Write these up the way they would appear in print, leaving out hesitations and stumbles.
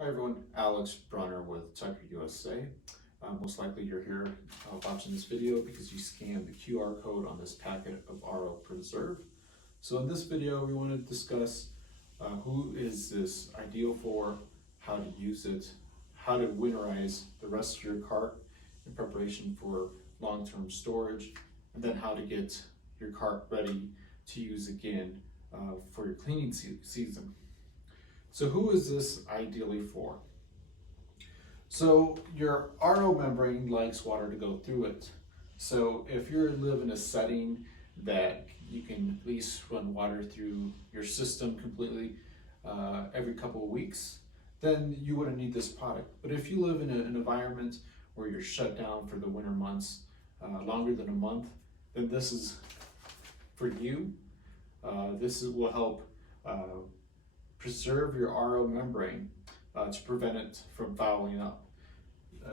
Hi everyone, Alex Brunner with Tucker USA. Most likely you're here watching this video because you scanned the QR code on this packet of RO Preserve. So in this video we want to discuss who is this ideal for, how to use it, how to winterize the rest of your cart in preparation for long-term storage, and then how to get your cart ready to use again for your cleaning season. So who is this ideally for? So your RO membrane likes water to go through it. So if you live in a setting that you can at least run water through your system completely every couple of weeks, then you wouldn't need this product. But if you live in an environment where you're shut down for the winter months, longer than a month, then this is for you. Will help preserve your RO membrane to prevent it from fouling up.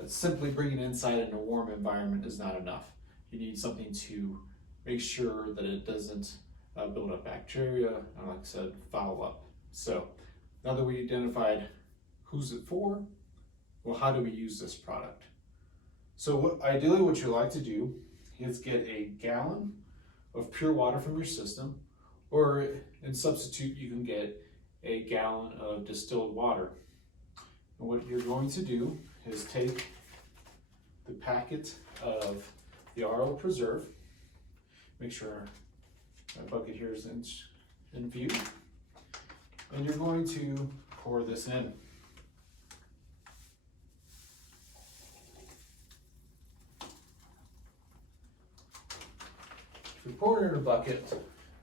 Simply bringing it inside in a warm environment is not enough. You need something to make sure that it doesn't build up bacteria and, like I said, foul up. So now that we identified who's it for, well, how do we use this product? So ideally what you like to do is get a gallon of pure water from your system, or in substitute you can get a gallon of distilled water. And what you're going to do is take the packet of the RO Preserve, make sure my bucket here is in view, and you're going to pour this in. If you pour it in a bucket,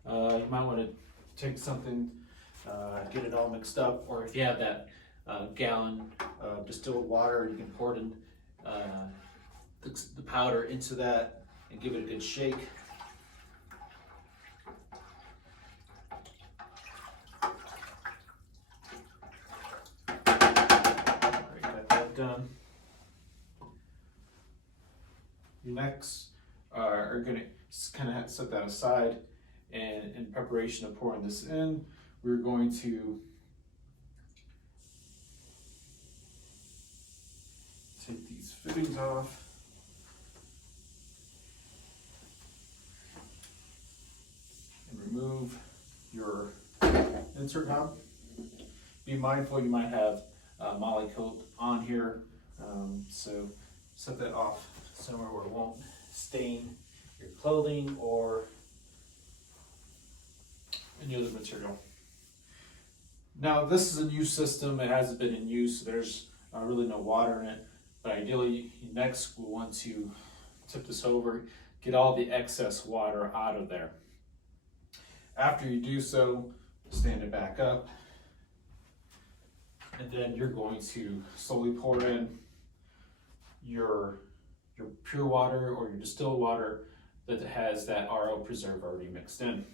you might want to take something, get it all mixed up, or if you have that gallon of distilled water, you can pour it in, the powder into that and give it a good shake. Alright, got that done. You next are going to kind of set that aside, and in preparation of pouring this in, we're going to take these fittings off. And remove your insert knob. Be mindful you might have moly coat on here, so set that off somewhere where it won't stain your clothing or any other material. Now this is a new system, it hasn't been in use, so there's really no water in it, but ideally next we'll want to tip this over, get all the excess water out of there. After you do so, stand it back up, and then you're going to slowly pour in your pure water or your distilled water that has that RO Preserve already mixed in.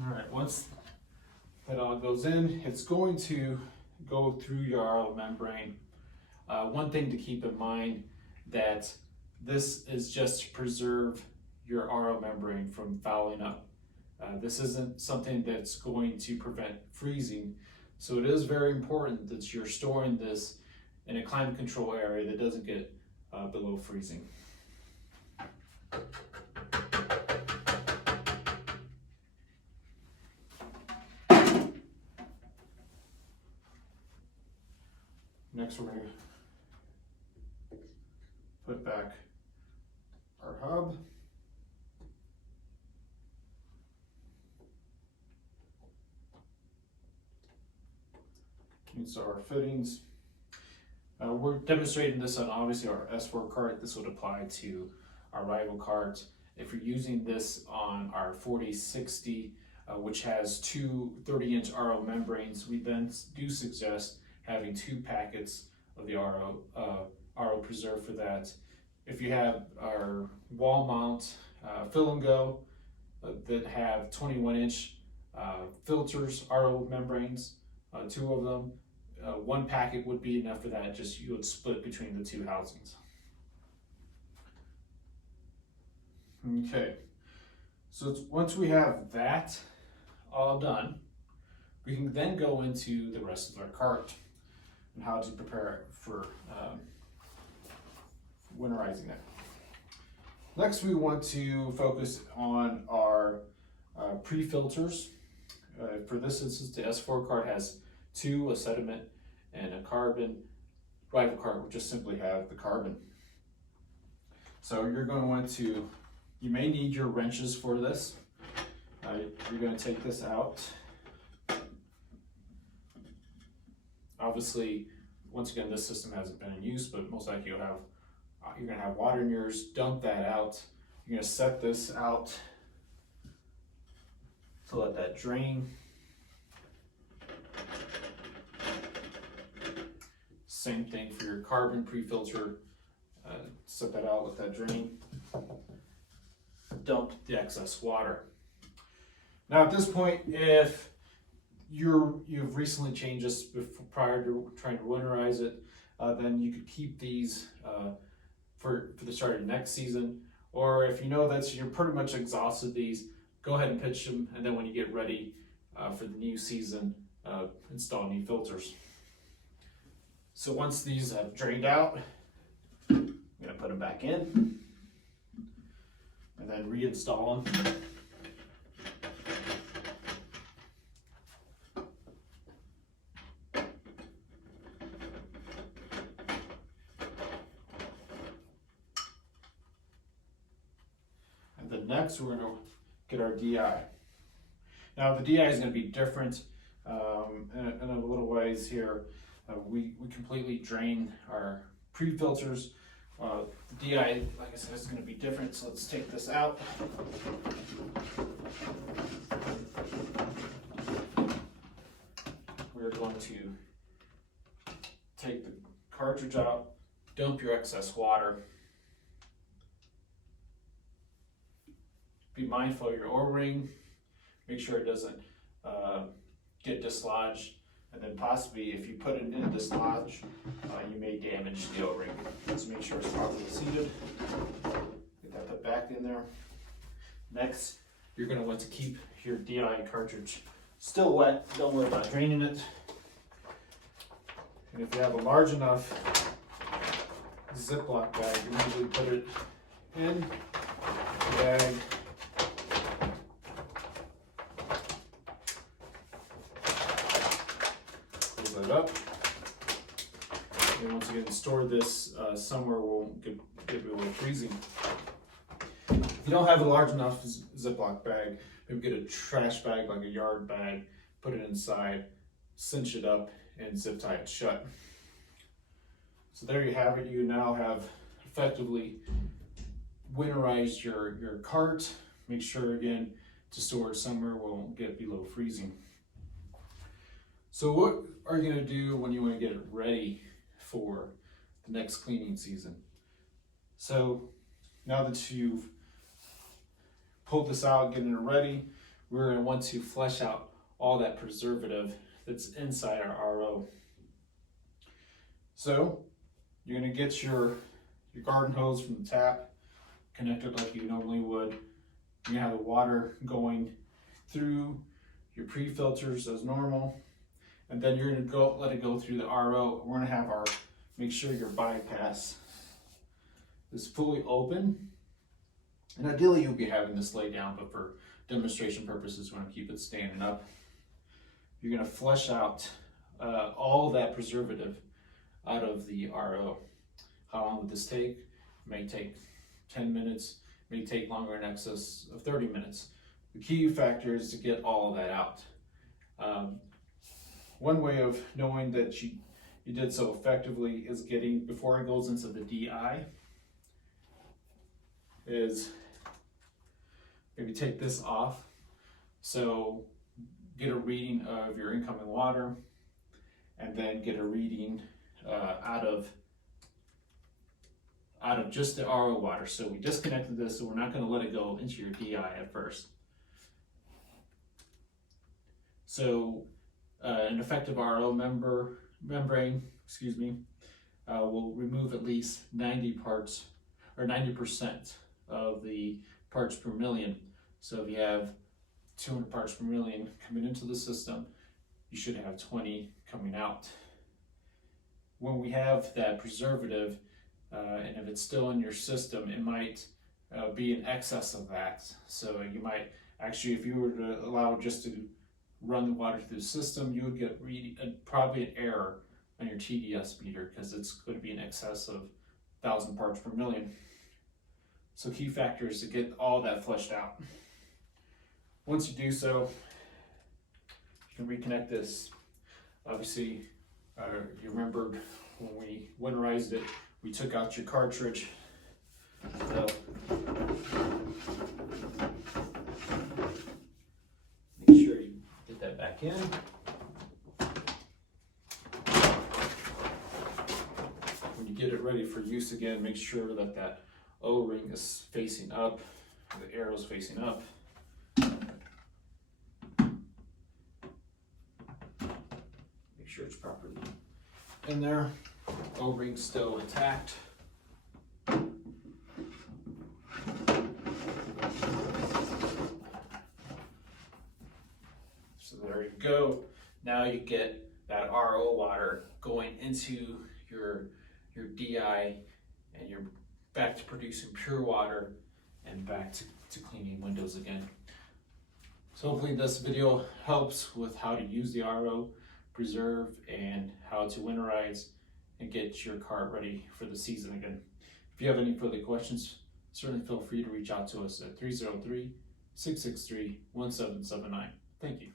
All right, once that all goes in, it's going to go through your RO membrane. One thing to keep in mind, that this is just to preserve your RO membrane from fouling up. This isn't something that's going to prevent freezing, so it is very important that you're storing this in a climate control area that doesn't get below freezing. Next, we're going to put back our hub. These are our fittings. We're demonstrating this on obviously our S4 cart. This would apply to our rival cart. If you're using this on our 4060, which has two 30-inch RO membranes, we then do suggest having two packets of the RO Preserve for that. If you have our wall mount fill and go that have 21-inch filters, RO membranes, two of them, one packet would be enough for that, just you would split between the two housings. Okay, so once we have that all done, we can then go into the rest of our cart and how to prepare it for winterizing it. Next, we want to focus on our pre-filters. For this instance, the S4 cart has two, a sediment and a carbon. Rival cart will just simply have the carbon. So you're going to want to, you may need your wrenches for this. You're going to take this out. Obviously, once again, this system hasn't been in use, but most likely you're going to have water in yours. Dump that out. You're going to set this out to let that drain. Same thing for your carbon pre-filter. Set that out, let that drain. Dump the excess water. Now at this point, if you've recently changed this prior to trying to winterize it, then you could keep these for the start of next season. Or if you know that you're pretty much exhausted these, go ahead and pitch them, and then when you get ready for the new season, install new filters. So once these have drained out, I'm going to put them back in and then reinstall them. And then next we're going to get our DI. Now the DI is going to be different in a little ways here. We completely drain our pre-filters. The DI, like I said, is going to be different, so let's take this out. We're going to take the cartridge out, dump your excess water. Be mindful of your O-ring, make sure it doesn't get dislodged, and then possibly if you put it in dislodge, you may damage the O-ring. Let's make sure it's properly seated. Get that put back in there. Next, you're going to want to keep your DI cartridge still wet. Don't worry about draining it. And if you have a large enough Ziploc bag, you usually put it in the bag. Close that up. And once again, store this somewhere where it won't get below freezing. If you don't have a large enough Ziploc bag, maybe get a trash bag, like a yard bag, put it inside, cinch it up, and zip tie it shut. So there you have it. You now have effectively winterized your cart. Make sure again to store it somewhere where it won't get below freezing. So what are you going to do when you want to get it ready for the next cleaning season? So now that you've pulled this out, getting it ready, we're going to want to flush out all that preservative that's inside our RO. So you're going to get your garden hose from the tap, connected like you normally would. You're going to have the water going through your pre-filters as normal, and then you're going to let it go through the RO. We're going to have make sure your bypass is fully open. And ideally you'll be having this laid down, but for demonstration purposes, we want to keep it standing up. You're going to flush out all that preservative out of the RO. How long would this take? It may take 10 minutes, it may take longer, in excess of 30 minutes. The key factor is to get all of that out. One way of knowing that you did so effectively is getting, before it goes into the DI, is maybe take this off. So get a reading of your incoming water, and then get a reading out of just the RO water. So we disconnected this, so we're not going to let it go into your DI at first. So an effective RO member membrane, will remove at least 90 parts or 90% of the parts per million. So if you have 200 parts per million coming into the system, you should have 20 coming out. When we have that preservative, and if it's still in your system, it might be in excess of that. So you might actually, if you were to allow just to run the water through the system, you would get probably an error on your TDS meter because it's going to be in excess of 1,000 parts per million. So key factor is to get all that flushed out. Once you do so, you can reconnect this. Obviously, you remembered when we winterized it, we took out your cartridge. So, make sure you get that back in. When you get it ready for use again, make sure that that O-ring is facing up, the arrow's facing up. Make sure it's properly in there. O-ring's still intact. So there you go. Now you get that RO water going into your DI, and you're back to producing pure water and back to cleaning windows again. So hopefully this video helps with how to use the RO, preserve, and how to winterize and get your car ready for the season again. If you have any further questions, certainly feel free to reach out to us at 303-663-1779. Thank you.